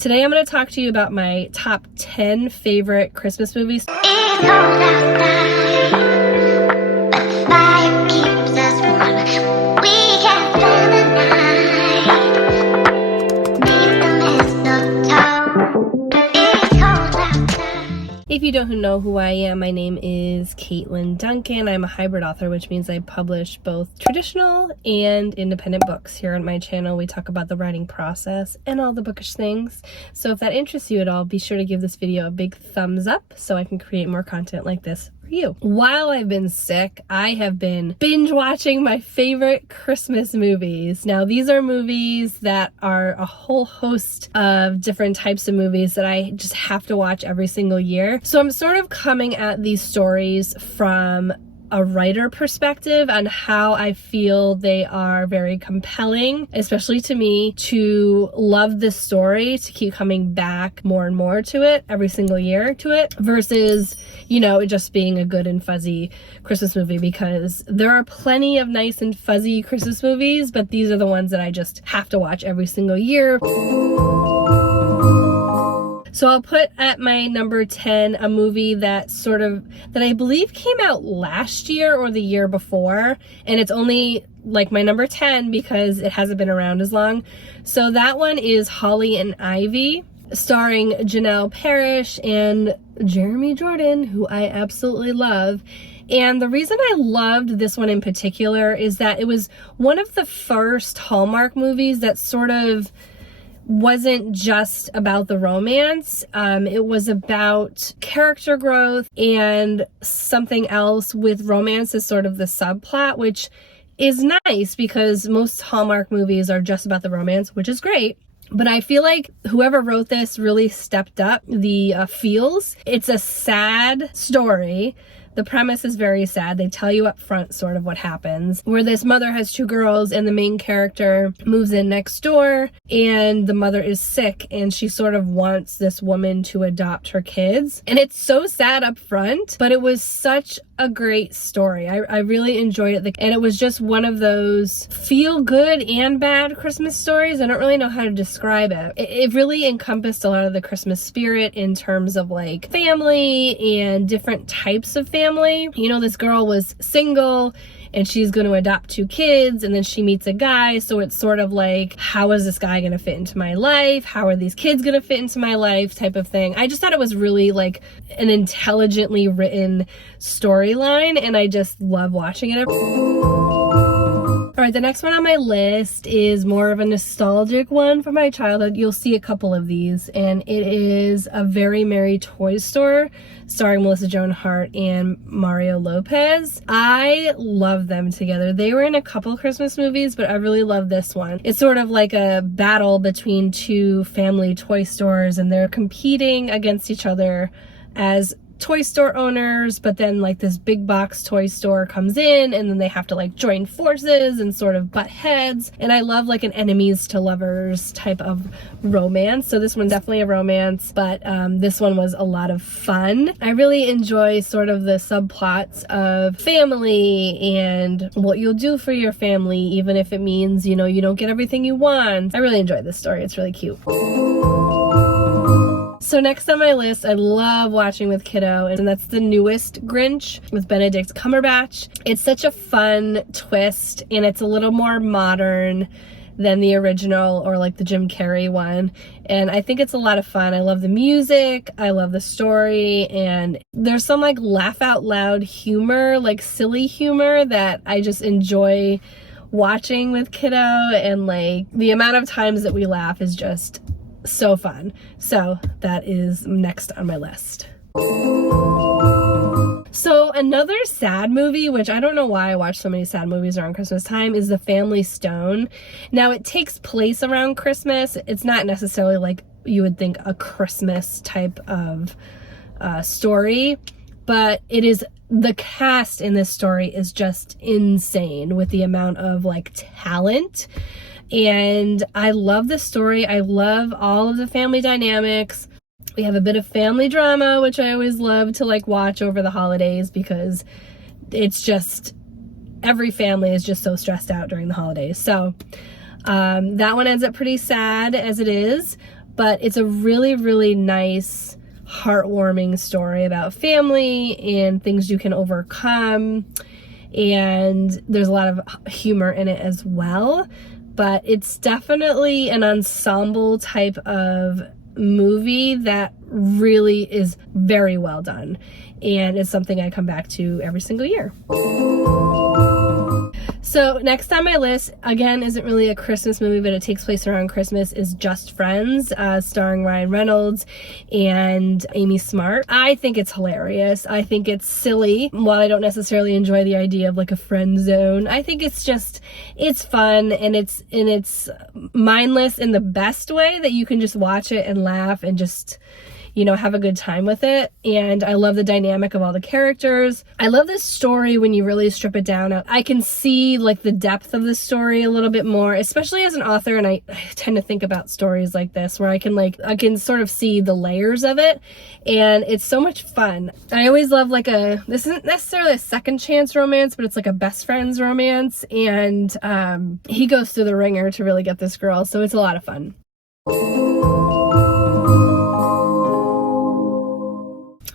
Today I'm going to talk to you about my top 10 favorite Christmas movies. It's cold outside, but the fire keeps us warm. We can spend the night beneath the mistletoe. It's cold outside. If you don't know who I am, my name is Caitlin Duncan. I'm a hybrid author, which means I publish both traditional and independent books. Here on my channel, we talk about the writing process and all the bookish things. So if that interests you at all, be sure to give this video a big thumbs up so I can create more content like this for you. While I've been sick, I have been binge watching my favorite Christmas movies. Now, these are movies that are a whole host of different types of movies that I just have to watch every single year. So I'm sort of coming at these stories from a writer perspective on how I feel they are very compelling, especially to me, to love this story, to keep coming back more and more to it every single year to it, versus, you know, it just being a good and fuzzy Christmas movie, because there are plenty of nice and fuzzy Christmas movies, but these are the ones that I just have to watch every single year. So I'll put at my number 10 a movie that I believe came out last year or the year before, and it's only like my number 10 because it hasn't been around as long. So that one is Holly and Ivy, starring Janelle Parrish and Jeremy Jordan, who I absolutely love. And the reason I loved this one in particular is that it was one of the first Hallmark movies that sort of wasn't just about the romance. It was about character growth and something else with romance as sort of the subplot, which is nice because most Hallmark movies are just about the romance, which is great. But I feel like whoever wrote this really stepped up the feels. It's a sad story. The premise is very sad. They tell you up front sort of what happens, where this mother has two girls and the main character moves in next door, and the mother is sick and she sort of wants this woman to adopt her kids. And it's so sad up front, but it was such a great story. I really enjoyed it. And it was just one of those feel good and bad Christmas stories. I don't really know how to describe it. It really encompassed a lot of the Christmas spirit in terms of like family and different types of family. You know, this girl was single and she's going to adopt two kids, and then she meets a guy, so it's sort of like, how is this guy going to fit into my life? How are these kids going to fit into my life type of thing. I just thought it was really like an intelligently written storyline, and I just love watching it. All right, the next one on my list is more of a nostalgic one from my childhood. You'll see a couple of these, and it is A Very Merry Toy Store, starring Melissa Joan Hart and Mario Lopez. I love them together. They were in a couple Christmas movies, but I really love this one. It's sort of like a battle between two family toy stores, and they're competing against each other as toy store owners, but then like this big box toy store comes in, and then they have to like join forces and sort of butt heads. And I love like an enemies to lovers type of romance. So this one's definitely a romance, but this one was a lot of fun. I really enjoy sort of the subplots of family and what you'll do for your family, even if it means, you know, you don't get everything you want. I really enjoyed this story. It's really cute. So next on my list, I love watching with kiddo, and that's the newest Grinch with Benedict Cumberbatch. It's such a fun twist, and it's a little more modern than the original or like the Jim Carrey one. And I think it's a lot of fun. I love the music, I love the story, and there's some like laugh out loud humor, like silly humor that I just enjoy watching with kiddo, and like the amount of times that we laugh is just so fun. So that is next on my list. So another sad movie, which I don't know why I watch so many sad movies around Christmas time, is The Family Stone. Now it takes place around Christmas. It's not necessarily like you would think a Christmas type of story, but it is, the cast in this story is just insane with the amount of like talent. And I love the story. I love all of the family dynamics. We have a bit of family drama, which I always love to like watch over the holidays, because it's just, every family is just so stressed out during the holidays. So that one ends up pretty sad as it is, but it's a really, really nice, heartwarming story about family and things you can overcome, and there's a lot of humor in it as well. But it's definitely an ensemble type of movie that really is very well done, and it's something I come back to every single year. So next on my list, again, isn't really a Christmas movie, but it takes place around Christmas, is Just Friends, starring Ryan Reynolds and Amy Smart. I think it's hilarious. I think it's silly. While I don't necessarily enjoy the idea of like a friend zone, I think it's fun, and it's mindless in the best way, that you can just watch it and laugh and just, you know, have a good time with it. And I love the dynamic of all the characters. I love this story when you really strip it down. I can see like the depth of the story a little bit more, especially as an author, and I tend to think about stories like this where I can sort of see the layers of it, and it's so much fun. I always love this isn't necessarily a second chance romance, but it's like a best friends romance, and he goes through the ringer to really get this girl, so it's a lot of fun.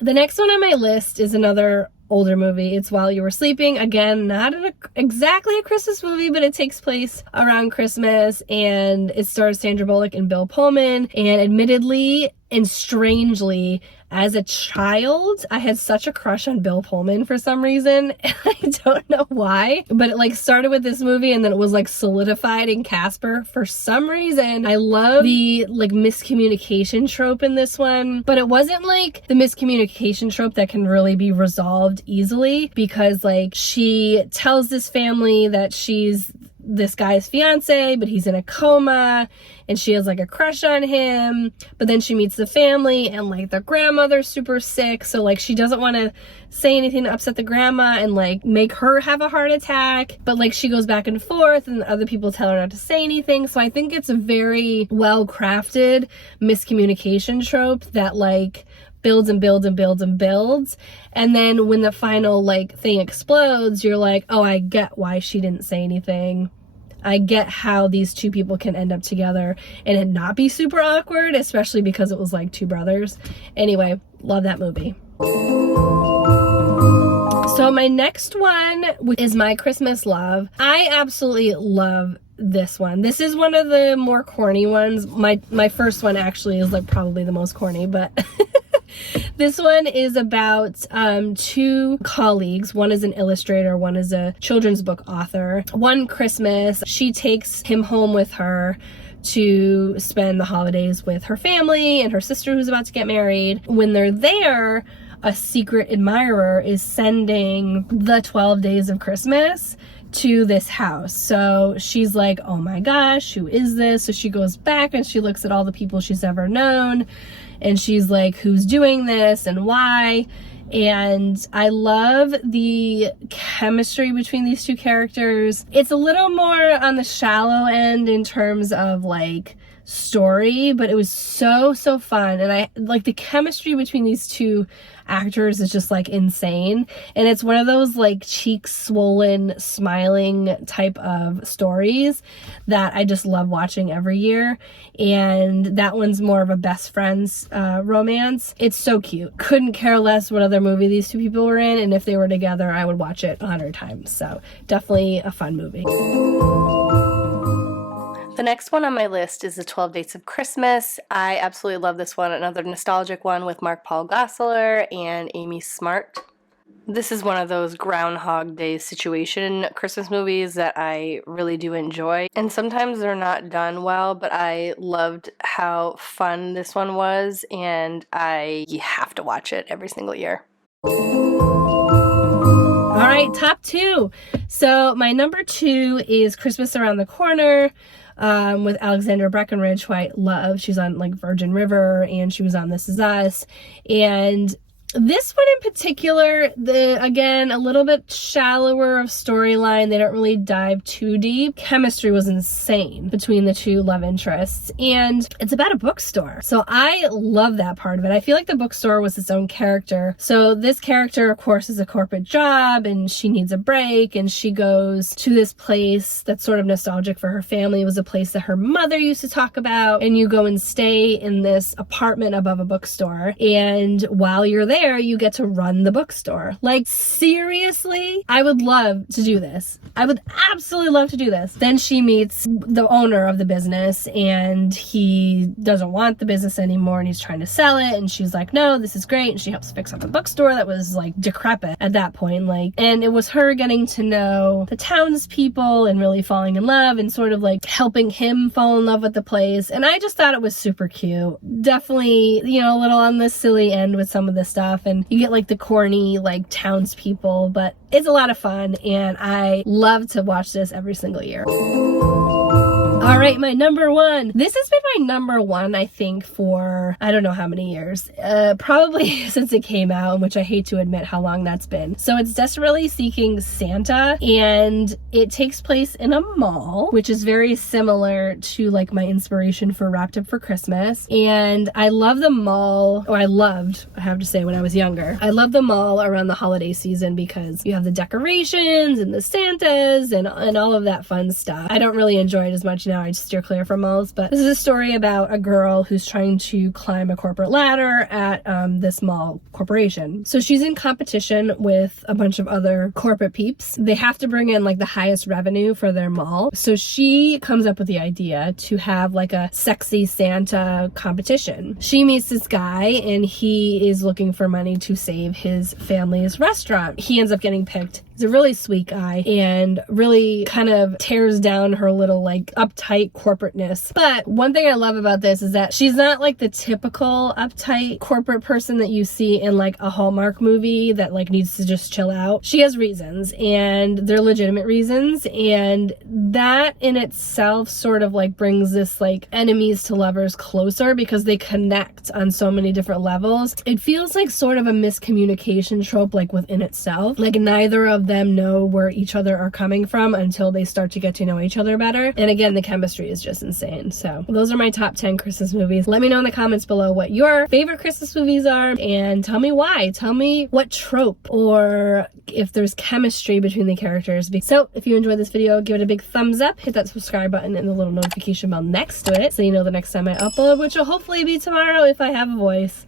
The next one on my list is another older movie. It's While You Were Sleeping. Again, not exactly a Christmas movie, but it takes place around Christmas, and it stars Sandra Bullock and Bill Pullman. And admittedly and strangely, as a child, I had such a crush on Bill Pullman for some reason. I don't know why, but it like started with this movie, and then it was like solidified in Casper for some reason. I love the like miscommunication trope in this one, but it wasn't like the miscommunication trope that can really be resolved easily, because like she tells this family that she's this guy's fiance, but he's in a coma, and she has like a crush on him, but then she meets the family, and like the grandmother's super sick, so like she doesn't want to say anything to upset the grandma and like make her have a heart attack, but like she goes back and forth, and other people tell her not to say anything. So I think it's a very well crafted miscommunication trope that like builds and builds and builds and builds, and then when the final like thing explodes, you're like, oh, I get why she didn't say anything. I get how these two people can end up together and it not be super awkward, especially because it was like two brothers. Anyway, love that movie. So my next one is My Christmas Love. I absolutely love this one. This is one of the more corny ones. My first one actually is like probably the most corny, but this one is about two colleagues. One is an illustrator, one is a children's book author. One Christmas, she takes him home with her to spend the holidays with her family and her sister who's about to get married. When they're there, a secret admirer is sending the 12 Days of Christmas to this house. So she's like, oh my gosh, who is this? So she goes back and she looks at all the people she's ever known, and she's like, who's doing this and why? And I love the chemistry between these two characters. It's a little more on the shallow end in terms of like story, but it was so fun, and I like the chemistry between these two actors is just like insane, and it's one of those like cheeks swollen smiling type of stories that I just love watching every year. And that one's more of a best friends romance. It's so cute. Couldn't care less what other movie these two people were in, and if they were together I would watch it 100 times. So definitely a fun movie. The next one on my list is The 12 Dates of Christmas. I absolutely love this one. Another nostalgic one with Mark Paul Gosselaar and Amy Smart. This is one of those Groundhog Day situation Christmas movies that I really do enjoy. And sometimes they're not done well, but I loved how fun this one was, and I have to watch it every single year. All right, top two. So my number 2 is Christmas Around the Corner. With Alexandra Breckenridge, who I love. She's on like Virgin River, and she was on This Is Us. And This one in particular, again, a little bit shallower of storyline. They don't really dive too deep. Chemistry was insane between the two love interests, and it's about a bookstore. So I love that part of it. I feel like the bookstore was its own character. So this character, of course, is a corporate job, and she needs a break, and she goes to this place that's sort of nostalgic for her family. It was a place that her mother used to talk about, and you go and stay in this apartment above a bookstore, and while you're there, you get to run the bookstore. Like, seriously, I would love to do this. I would absolutely love to do this. Then she meets the owner of the business, and he doesn't want the business anymore, and he's trying to sell it, and she's like, no, this is great, and she helps fix up the bookstore that was like decrepit at that point. Like, and it was her getting to know the townspeople and really falling in love and sort of like helping him fall in love with the place. And I just thought it was super cute. Definitely, you know, a little on the silly end with some of the stuff, and you get like the corny like townspeople, but it's a lot of fun, and I love to watch this every single year. All right, my number one. This has been my number one, I think, for I don't know how many years. Probably since it came out, which I hate to admit how long that's been. So it's Desperately Seeking Santa, and it takes place in a mall, which is very similar to like my inspiration for Wrapped Up for Christmas. And I love the mall, or I have to say, when I was younger, I love the mall around the holiday season because you have the decorations and the Santas and all of that fun stuff. I don't really enjoy it as much now. I just steer clear from malls, but this is a story about a girl who's trying to climb a corporate ladder at this mall corporation. So she's in competition with a bunch of other corporate peeps. They have to bring in like the highest revenue for their mall. So she comes up with the idea to have like a sexy Santa competition. She meets this guy, and he is looking for money to save his family's restaurant. He ends up getting picked. He's a really sweet guy and really kind of tears down her little like uptight corporateness. But one thing I love about this is that she's not like the typical uptight corporate person that you see in like a Hallmark movie that like needs to just chill out. She has reasons, and they're legitimate reasons, and that in itself sort of like brings this like enemies to lovers closer because they connect on so many different levels. It feels like sort of a miscommunication trope like within itself. Like neither of them know where each other are coming from until they start to get to know each other better. And again, the chemistry is just insane. So those are my top 10 Christmas movies. Let me know in the comments below what your favorite Christmas movies are, and tell me why. Tell me what trope or if there's chemistry between the characters. So if you enjoyed this video, give it a big thumbs up, hit that subscribe button and the little notification bell next to it so you know the next time I upload, which will hopefully be tomorrow if I have a voice.